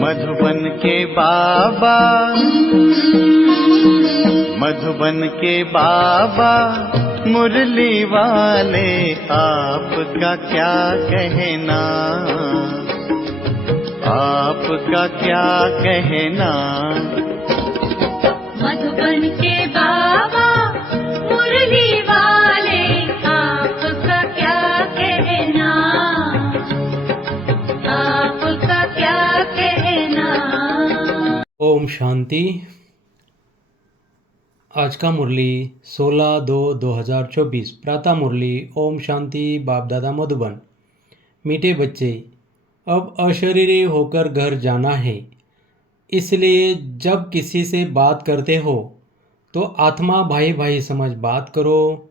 मधुबन के बाबा, मधुबन के बाबा मुरली वाले, आपका क्या कहना, आपका क्या कहना। मधुबन के बाबा मुरली वाले, आपका क्या कहना, आपका क्या कहना। ओम शांति। आज का मुरली 16/2/2024 प्रातः मुरली। ओम शांति। बाप दादा मधुबन। मीठे बच्चे, अब अशरीरी होकर घर जाना है, इसलिए जब किसी से बात करते हो तो आत्मा भाई भाई समझ बात करो,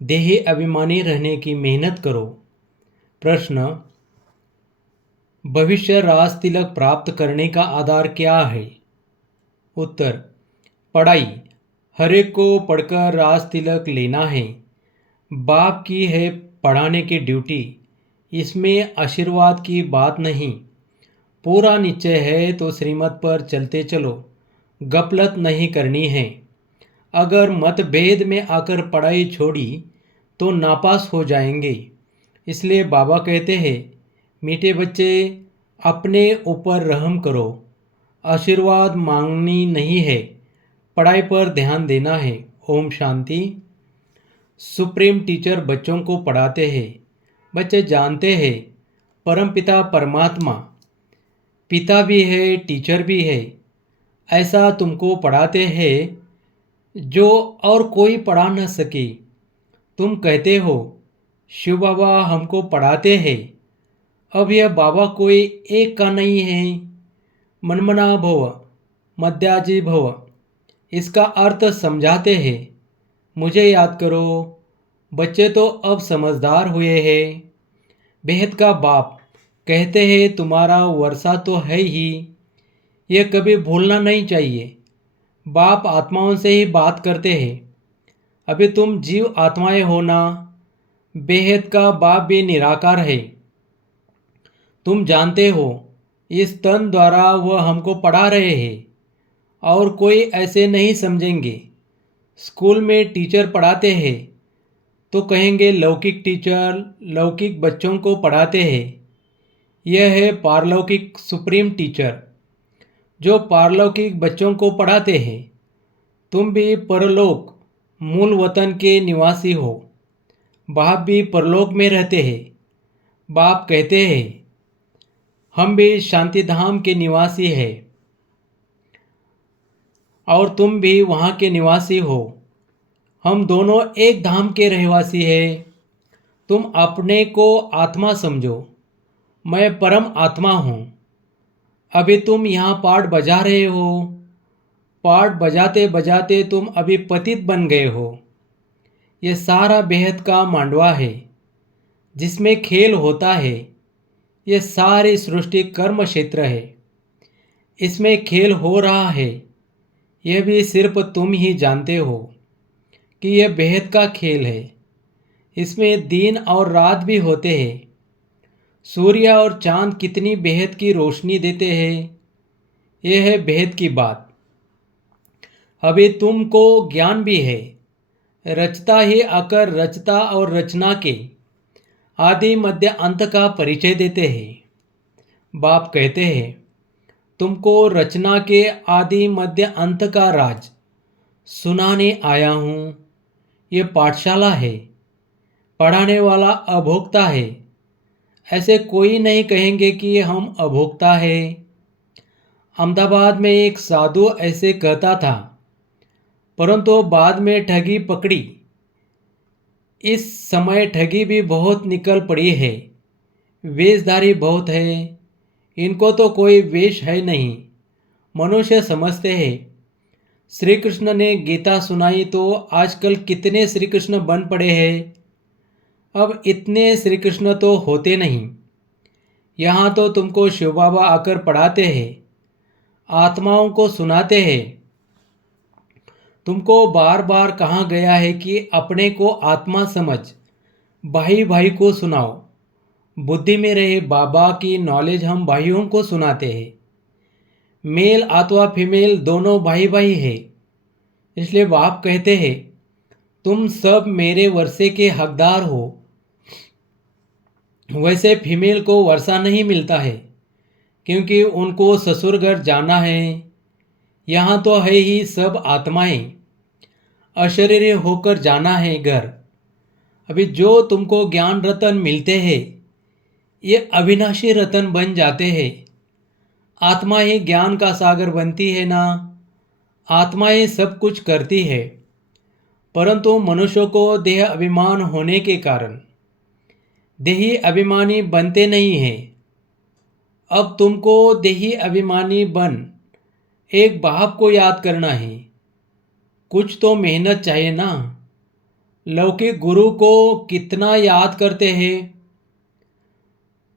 देही अभिमानी रहने की मेहनत करो। प्रश्न: भविष्य राज तिलक प्राप्त करने का आधार क्या है? उत्तर: पढ़ाई। हर एक को पढ़कर राज तिलक लेना है। बाप की है पढ़ाने की ड्यूटी, इसमें आशीर्वाद की बात नहीं। पूरा निश्चय है तो श्रीमत पर चलते चलो, गफलत नहीं करनी है। अगर मतभेद में आकर पढ़ाई छोड़ी तो नापास हो जाएंगे। इसलिए बाबा कहते हैं, मीठे बच्चे, अपने ऊपर रहम करो। आशीर्वाद मांगनी नहीं है, पढ़ाई पर ध्यान देना है। ओम शांति। सुप्रीम टीचर बच्चों को पढ़ाते हैं। बच्चे जानते हैं परमपिता परमात्मा पिता भी है, टीचर भी है। ऐसा तुमको पढ़ाते हैं जो और कोई पढ़ा न सके। तुम कहते हो शिव बाबा हमको पढ़ाते हैं। अब यह बाबा कोई एक का नहीं है। मनमना भव, मध्याजी भव, इसका अर्थ समझाते हैं। मुझे याद करो। बच्चे तो अब समझदार हुए हैं। बेहद का बाप कहते हैं तुम्हारा वर्षा तो है ही, यह कभी भूलना नहीं चाहिए। बाप आत्माओं से ही बात करते हैं। अभी तुम जीव आत्माएं हो ना। बेहद का बाप भी निराकार है। तुम जानते हो इस तन द्वारा वह हमको पढ़ा रहे हैं और कोई ऐसे नहीं समझेंगे। स्कूल में टीचर पढ़ाते हैं तो कहेंगे लौकिक टीचर लौकिक बच्चों को पढ़ाते हैं। यह है पारलौकिक सुप्रीम टीचर जो पारलौकिक बच्चों को पढ़ाते हैं। तुम भी परलोक मूल वतन के निवासी हो। बाप भी परलोक में रहते हैं। बाप कहते हैं हम भी शांति धाम के निवासी हैं और तुम भी वहाँ के निवासी हो। हम दोनों एक धाम के रहवासी हैं। तुम अपने को आत्मा समझो, मैं परम आत्मा हूँ। अभी तुम यहाँ पाठ बजा रहे हो। पाठ बजाते बजाते तुम अभी पतित बन गए हो। ये सारा बेहद का मांडवा है जिसमें खेल होता है। ये सारी सृष्टि कर्म क्षेत्र है, इसमें खेल हो रहा है। यह भी सिर्फ तुम ही जानते हो कि यह बेहद का खेल है। इसमें दिन और रात भी होते हैं। सूर्य और चांद कितनी बेहद की रोशनी देते हैं। यह है बेहद की बात। अभी तुमको ज्ञान भी है। रचता ही आकर रचता और रचना के आदि मध्य अंत का परिचय देते हैं। बाप कहते हैं तुमको रचना के आदि मध्य अंत का राज सुनाने आया हूँ। ये पाठशाला है, पढ़ाने वाला अभोक्ता है। ऐसे कोई नहीं कहेंगे कि हम अभोक्ता है। अहमदाबाद में एक साधु ऐसे कहता था, परंतु बाद में ठगी पकड़ी। इस समय ठगी भी बहुत निकल पड़ी है। वेशधारी बहुत है, इनको तो कोई वेश है नहीं। मनुष्य समझते हैं श्री कृष्ण ने गीता सुनाई तो आजकल कितने श्री कृष्ण बन पड़े हैं। अब इतने श्री कृष्ण तो होते नहीं। यहाँ तो तुमको शिव बाबा आकर पढ़ाते हैं, आत्माओं को सुनाते हैं। तुमको बार बार कहा गया है कि अपने को आत्मा समझ, भाई भाई को सुनाओ। बुद्धि में रहे बाबा की नॉलेज हम भाइयों को सुनाते हैं। मेल अथवा फीमेल दोनों भाई भाई है। इसलिए बाप कहते हैं तुम सब मेरे वर्षे के हकदार हो। वैसे फीमेल को वर्षा नहीं मिलता है क्योंकि उनको ससुर घर जाना है। यहाँ तो है ही सब आत्माएं, अशरीरी होकर जाना है घर। अभी जो तुमको ज्ञान रतन मिलते हैं ये अविनाशी रतन बन जाते हैं। आत्मा ही ज्ञान का सागर बनती है ना, आत्मा ही सब कुछ करती है। परंतु मनुष्य को देह अभिमान होने के कारण देही अभिमानी बनते नहीं हैं। अब तुमको देही अभिमानी बन एक बाप को याद करना है। कुछ तो मेहनत चाहिए ना। लौकिक गुरु को कितना याद करते हैं,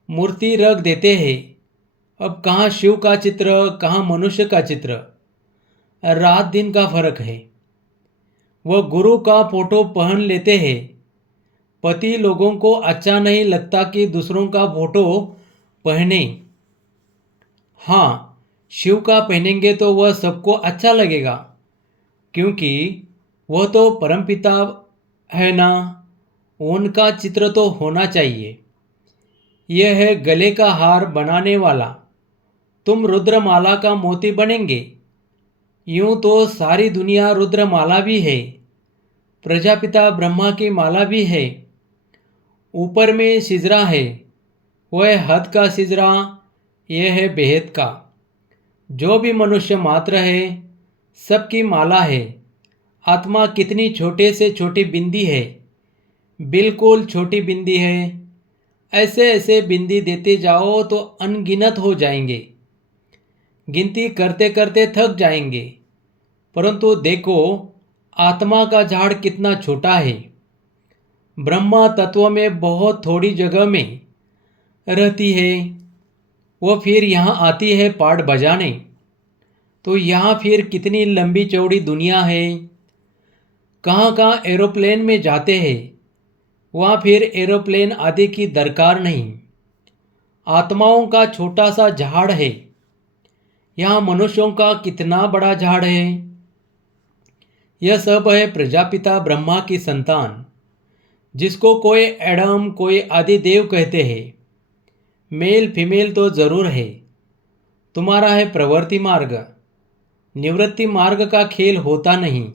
मूर्ति रख देते हैं। अब कहाँ शिव का चित्र, कहाँ मनुष्य का चित्र, रात दिन का फर्क है। वह गुरु का फोटो पहन लेते हैं। पति लोगों को अच्छा नहीं लगता कि दूसरों का फोटो पहने। हाँ, शिव का पहनेंगे तो वह सबको अच्छा लगेगा क्योंकि वह तो परमपिता है ना, उनका चित्र तो होना चाहिए। यह है गले का हार बनाने वाला, तुम रुद्रमाला का मोती बनेंगे। यूं तो सारी दुनिया रुद्रमाला भी है, प्रजापिता ब्रह्मा की माला भी है। ऊपर में सिजरा है, वह हद का सिजरा, यह है बेहद का। जो भी मनुष्य मात्र है सबकी माला है। आत्मा कितनी छोटे से छोटी बिंदी है, बिल्कुल छोटी बिंदी है। ऐसे ऐसे बिंदी देते जाओ तो अनगिनत हो जाएंगे, गिनती करते करते थक जाएंगे। परंतु देखो आत्मा का झाड़ कितना छोटा है। ब्रह्मा तत्व में बहुत थोड़ी जगह में रहती है, वो फिर यहाँ आती है पाठ बजाने। तो यहाँ फिर कितनी लंबी चौड़ी दुनिया है। कहाँ कहाँ एरोप्लेन में जाते हैं, वहाँ फिर एरोप्लेन आदि की दरकार नहीं। आत्माओं का छोटा सा झाड़ है, यहाँ मनुष्यों का कितना बड़ा झाड़ है। यह सब है प्रजापिता ब्रह्मा की संतान, जिसको कोई एडम कोई आदिदेव कहते हैं। मेल फीमेल तो जरूर है। तुम्हारा है प्रवृत्ति मार्ग, निवृत्ति मार्ग का खेल होता नहीं।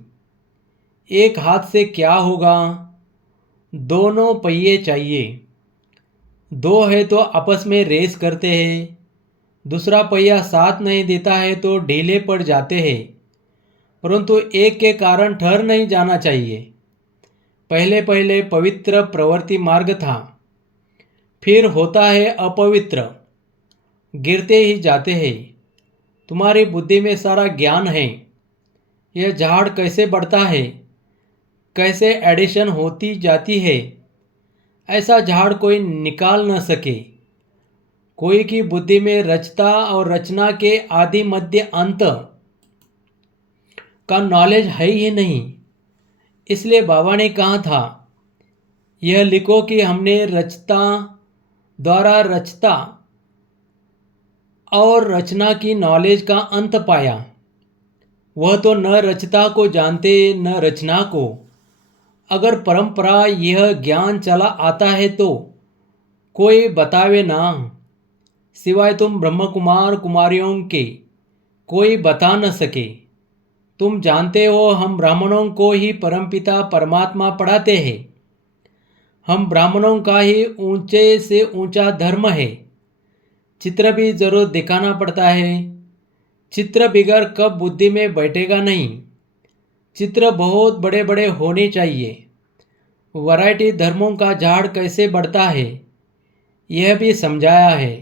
एक हाथ से क्या होगा, दोनों पहिए चाहिए। दो है तो आपस में रेस करते हैं, दूसरा पहिया साथ नहीं देता है तो ढीले पड़ जाते हैं। परंतु एक के कारण ठहर नहीं जाना चाहिए। पहले पहले पवित्र प्रवृत्ति मार्ग था, फिर होता है अपवित्र, गिरते ही जाते हैं। तुम्हारी बुद्धि में सारा ज्ञान है। यह झाड़ कैसे बढ़ता है, कैसे एडिशन होती जाती है, ऐसा झाड़ कोई निकाल न सके। कोई की बुद्धि में रचता और रचना के आदि मध्य अंत का नॉलेज है ही नहीं। इसलिए बाबा ने कहा था, यह लिखो कि हमने रचता द्वारा रचता और रचना की नॉलेज का अंत पाया। वह तो न रचता को जानते न रचना को। अगर परंपरा यह ज्ञान चला आता है तो कोई बतावे ना, सिवाय तुम ब्रह्म कुमार कुमारियों के कोई बता न सके। तुम जानते हो हम ब्राह्मणों को ही परमपिता परमात्मा पढ़ाते हैं। हम ब्राह्मणों का ही ऊंचे से ऊंचा धर्म है। चित्र भी जरूर दिखाना पड़ता है। चित्र बिगड़ कब बुद्धि में बैठेगा नहीं। चित्र बहुत बड़े बड़े होने चाहिए। वैरायटी धर्मों का झाड़ कैसे बढ़ता है यह भी समझाया है।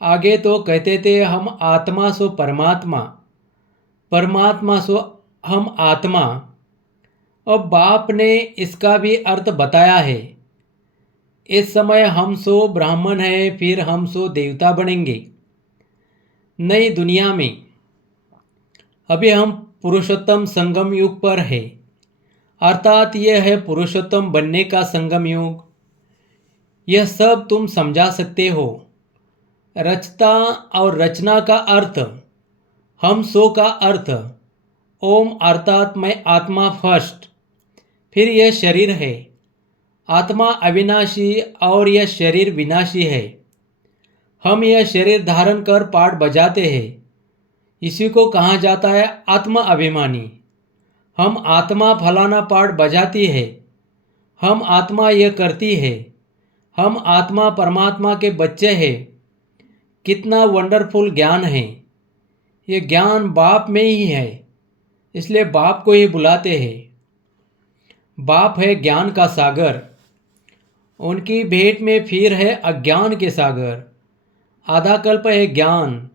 आगे तो कहते थे हम आत्मा सो परमात्मा, परमात्मा सो हम आत्मा। अब बाप ने इसका भी अर्थ बताया है। इस समय हम सो ब्राह्मण है, फिर हम सो देवता बनेंगे नई दुनिया में। अभी हम पुरुषोत्तम संगम युग पर है, अर्थात यह है पुरुषोत्तम बनने का संगम युग। यह सब तुम समझा सकते हो। रचता और रचना का अर्थ हम सो का अर्थ ओम अर्थात मैं आत्मा फर्स्ट, फिर यह शरीर है। आत्मा अविनाशी और यह शरीर विनाशी है। हम यह शरीर धारण कर पाठ बजाते हैं, इसी को कहा जाता है आत्मा अभिमानी। हम आत्मा फलाना पाठ बजाती है, हम आत्मा यह करती है, हम आत्मा परमात्मा के बच्चे हैं। कितना वंडरफुल ज्ञान है। ये ज्ञान बाप में ही है, इसलिए बाप को ही बुलाते हैं। बाप है ज्ञान का सागर, उनकी भेंट में फिर है अज्ञान के सागर। आधा कल्प है ज्ञान,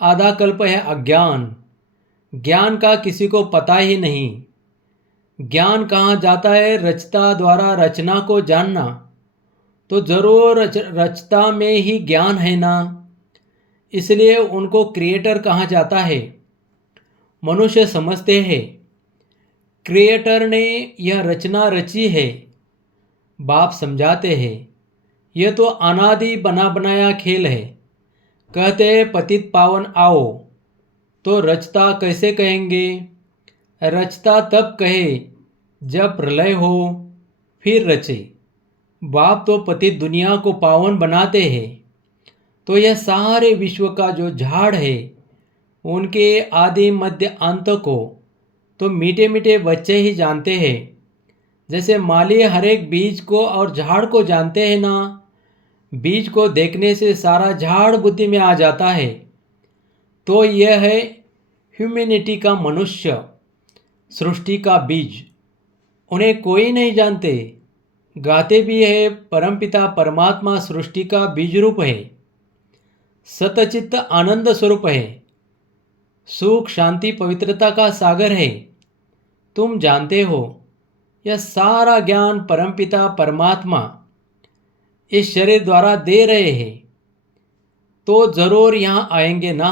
आधा कल्प है अज्ञान। ज्ञान का किसी को पता ही नहीं। ज्ञान कहाँ जाता है? रचता द्वारा रचना को जानना, तो जरूर रचता में ही ज्ञान है ना, इसलिए उनको क्रिएटर कहा जाता है। मनुष्य समझते हैं क्रिएटर ने यह रचना रची है। बाप समझाते हैं यह तो अनादि बना बनाया खेल है। कहते हैं पतित पावन आओ, तो रचता कैसे कहेंगे? रचता तब कहे जब प्रलय हो फिर रचे। बाप तो पतित दुनिया को पावन बनाते हैं, तो यह सारे विश्व का जो झाड़ है उनके आदि मध्य अंत को तो मीठे मीठे बच्चे ही जानते हैं। जैसे माली हर एक बीज को और झाड़ को जानते हैं ना, बीज को देखने से सारा झाड़ बुद्धि में आ जाता है। तो यह है ह्यूमैनिटी का मनुष्य, सृष्टि का बीज। उन्हें कोई नहीं जानते, गाते भी है परमपिता परमात्मा सृष्टि का बीज रूप है, सतचित्त आनंद स्वरूप है, सुख शांति पवित्रता का सागर है। तुम जानते हो यह सारा ज्ञान परमपिता परमात्मा इस शरीर द्वारा दे रहे हैं, तो जरूर यहाँ आएंगे ना।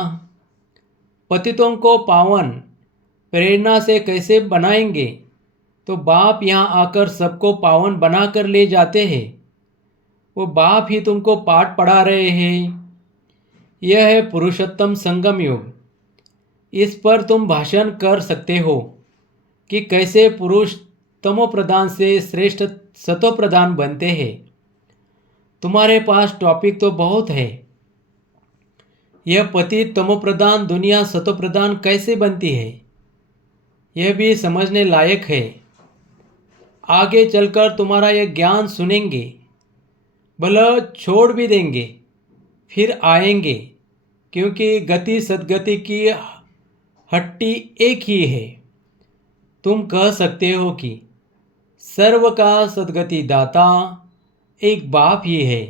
पतितों को पावन प्रेरणा से कैसे बनाएंगे? तो बाप यहाँ आकर सबको पावन बना कर ले जाते हैं। वो बाप ही तुमको पाठ पढ़ा रहे हैं। यह है पुरुषोत्तम संगम युग। इस पर तुम भाषण कर सकते हो कि कैसे पुरुष तमो प्रधान से श्रेष्ठ सतो प्रधान बनते हैं। तुम्हारे पास टॉपिक तो बहुत है। यह पति तमो प्रधान दुनिया सतो प्रधान कैसे बनती है, यह भी समझने लायक है। आगे चलकर तुम्हारा यह ज्ञान सुनेंगे, भला छोड़ भी देंगे, फिर आएंगे, क्योंकि गति सदगति की हट्टी एक ही है। तुम कह सकते हो कि सर्व का सदगति दाता एक बाप ही है।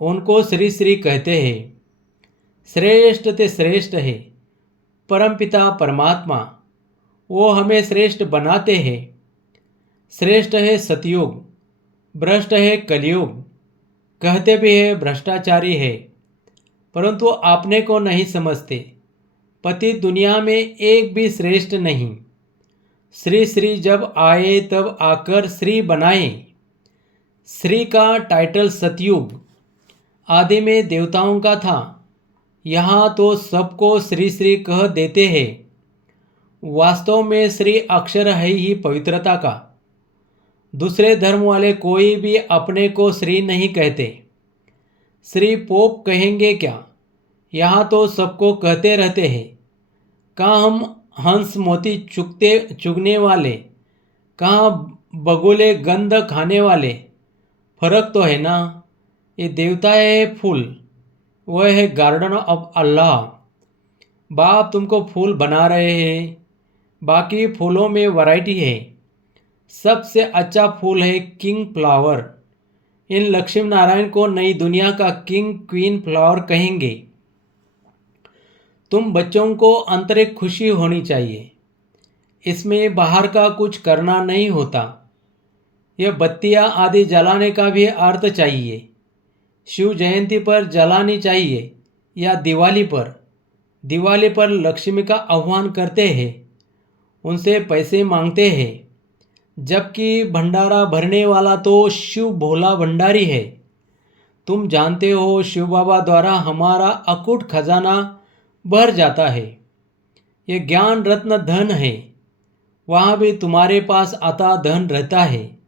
उनको श्री श्री कहते हैं। श्रेष्ठ ते श्रेष्ठ है परमपिता परमात्मा, वो हमें श्रेष्ठ बनाते हैं। श्रेष्ठ है सतयुग, भ्रष्ट है कलयुग। कहते भी है भ्रष्टाचारी है, परंतु आपने को नहीं समझते। पति दुनिया में एक भी श्रेष्ठ नहीं। श्री श्री जब आए तब आकर श्री बनाए। श्री का टाइटल सतयुग आदि में देवताओं का था, यहाँ तो सबको श्री श्री कह देते हैं। वास्तव में श्री अक्षर है ही पवित्रता का। दूसरे धर्म वाले कोई भी अपने को श्री नहीं कहते। श्री पोप कहेंगे क्या? यहाँ तो सबको कहते रहते हैं। कहाँ हम हंस मोती चुगने वाले, कहाँ बगुले गंध खाने वाले। फर्क तो है ना। ये देवता है फूल, वह है गार्डन ऑफ अल्लाह। बाप तुमको फूल बना रहे हैं। बाकी फूलों में वैरायटी है। सबसे अच्छा फूल है किंग फ्लावर। इन लक्ष्मी नारायण को नई दुनिया का किंग क्वीन फ्लावर कहेंगे। तुम बच्चों को आंतरिक खुशी होनी चाहिए, इसमें बाहर का कुछ करना नहीं होता। यह बत्तियाँ आदि जलाने का भी अर्थ चाहिए। शिव जयंती पर जलानी चाहिए या दिवाली पर। दिवाली पर लक्ष्मी का आह्वान करते हैं, उनसे पैसे मांगते हैं, जबकि भंडारा भरने वाला तो शिव भोला भंडारी है। तुम जानते हो शिव बाबा द्वारा हमारा अकूट खजाना भर जाता है। ये ज्ञान रत्न धन है, वहाँ भी तुम्हारे पास आता धन रहता है।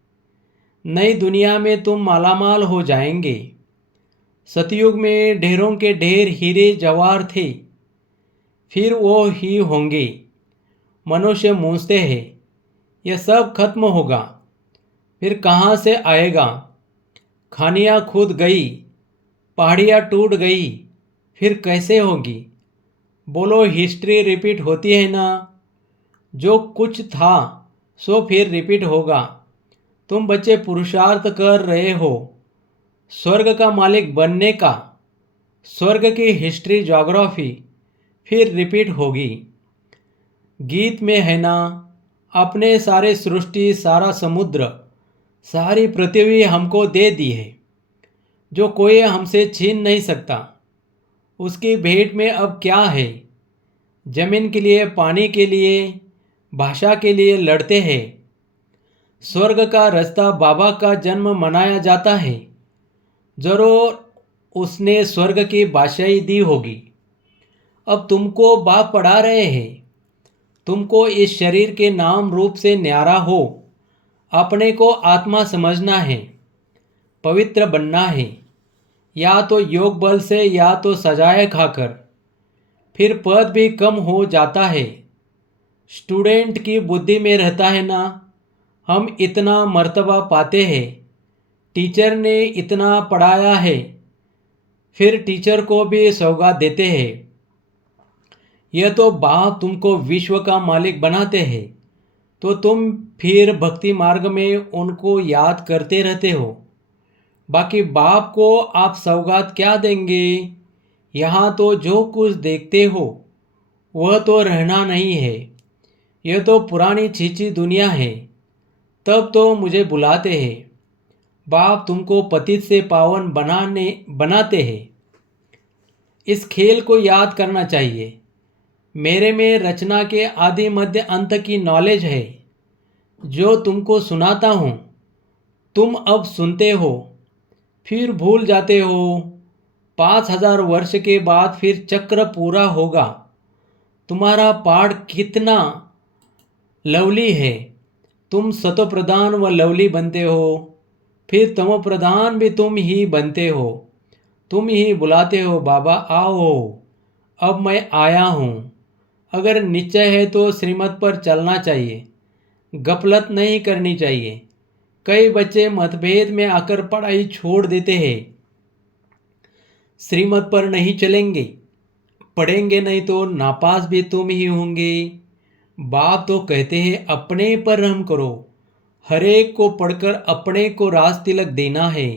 नई दुनिया में तुम मालामाल हो जाएंगे। सतयुग में ढेरों के ढेर हीरे जवाहर थे, फिर वो ही होंगे। मनुष्य मूझते हैं, यह सब खत्म होगा, फिर कहाँ से आएगा? खानियाँ खुद गई, पहाड़ियाँ टूट गई, फिर कैसे होगी? बोलो, हिस्ट्री रिपीट होती है ना। जो कुछ था सो फिर रिपीट होगा। तुम बच्चे पुरुषार्थ कर रहे हो स्वर्ग का मालिक बनने का। स्वर्ग की हिस्ट्री ज्योग्राफी फिर रिपीट होगी। गीत में है ना, अपने सारे सृष्टि, सारा समुद्र, सारी पृथ्वी हमको दे दी है, जो कोई हमसे छीन नहीं सकता। उसकी भेंट में अब क्या है? जमीन के लिए, पानी के लिए, भाषा के लिए लड़ते हैं। स्वर्ग का रास्ता बाबा का जन्म मनाया जाता है। जरूर उसने स्वर्ग की भाषाई दी होगी। अब तुमको बाप पढ़ा रहे हैं। तुमको इस शरीर के नाम रूप से न्यारा हो, अपने को आत्मा समझना है, पवित्र बनना है, या तो योग बल से या तो सजाए खाकर। फिर पद भी कम हो जाता है। स्टूडेंट की बुद्धि में रहता है ना, हम इतना मर्तबा पाते हैं, टीचर ने इतना पढ़ाया है, फिर टीचर को भी सौगात देते हैं। यह तो बाप तुमको विश्व का मालिक बनाते हैं, तो तुम फिर भक्ति मार्ग में उनको याद करते रहते हो। बाकी बाप को आप सौगात क्या देंगे? यहाँ तो जो कुछ देखते हो वह तो रहना नहीं है। यह तो पुरानी छीछी दुनिया है। तब तो मुझे बुलाते हैं। बाप तुमको पतित से पावन बनाते हैं। इस खेल को याद करना चाहिए। मेरे में रचना के आदि मध्य अंत की नॉलेज है। जो तुमको सुनाता हूँ तुम अब सुनते हो, फिर भूल जाते हो। 5000 वर्ष के बाद फिर चक्र पूरा होगा। तुम्हारा पाठ कितना लवली है। तुम सतो प्रधान व लवली बनते हो, फिर तमो प्रधान भी तुम ही बनते हो। तुम ही बुलाते हो, बाबा आओ, अब मैं आया हूँ। अगर निश्चय है तो श्रीमत पर चलना चाहिए, गफलत नहीं करनी चाहिए। कई बच्चे मतभेद में आकर पढ़ाई छोड़ देते हैं। श्रीमत पर नहीं चलेंगे, पढ़ेंगे नहीं तो नापास भी तुम ही होंगे। बाप तो कहते हैं अपने पर रहम करो। हरेक को पढ़कर अपने को राज तिलक देना है।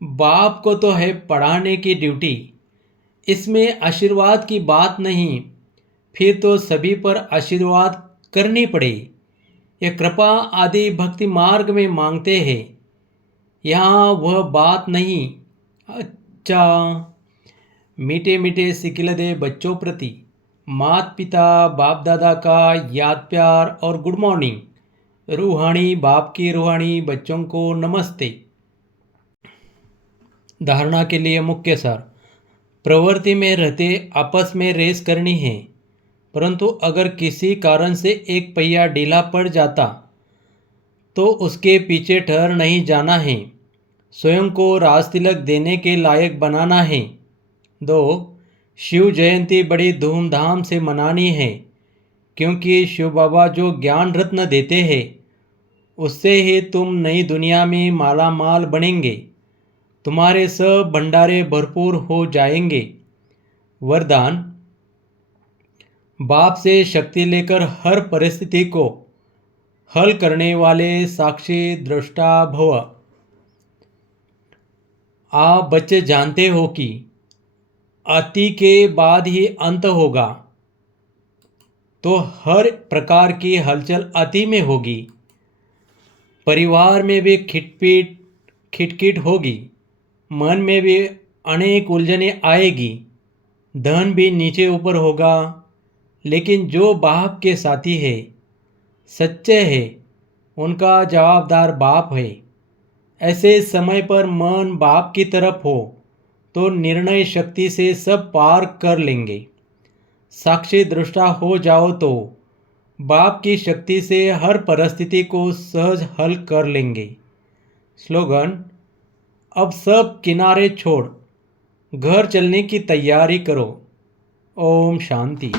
बाप को तो है पढ़ाने की ड्यूटी, इसमें आशीर्वाद की बात नहीं। फिर तो सभी पर आशीर्वाद करनी पड़े। यह कृपा आदि भक्ति मार्ग में मांगते हैं, यहाँ वह बात नहीं। अच्छा, मीठे मीठे सिखिल दे बच्चों प्रति माता पिता बाप दादा का याद प्यार और गुड मॉर्निंग। रूहानी बाप की रूहानी बच्चों को नमस्ते। धारणा के लिए मुख्य सार। प्रवृत्ति में रहते आपस में रेस करनी है, परंतु अगर किसी कारण से एक पहिया ढीला पड़ जाता तो उसके पीछे ठहर नहीं जाना है। स्वयं को राज तिलक देने के लायक बनाना है। 2. शिव जयंती बड़ी धूमधाम से मनानी है, क्योंकि शिव बाबा जो ज्ञान रत्न देते हैं उससे ही तुम नई दुनिया में माला माल बनेंगे। तुम्हारे सब भंडारे भरपूर हो जाएंगे। वरदान। बाप से शक्ति लेकर हर परिस्थिति को हल करने वाले साक्षी दृष्टा भव। आप बच्चे जानते हो कि अति के बाद ही अंत होगा, तो हर प्रकार की हलचल अति में होगी। परिवार में भी खिटखिट होगी, मन में भी अनेक उलझनें आएगी, धन भी नीचे ऊपर होगा। लेकिन जो बाप के साथी है, सच्चे है, उनका जवाबदार बाप है। ऐसे समय पर मन बाप की तरफ हो तो निर्णय शक्ति से सब पार कर लेंगे। साक्षी दृष्टा हो जाओ तो बाप की शक्ति से हर परिस्थिति को सहज हल कर लेंगे। स्लोगन: अब सब किनारे छोड़ घर चलने की तैयारी करो। ओम शांति।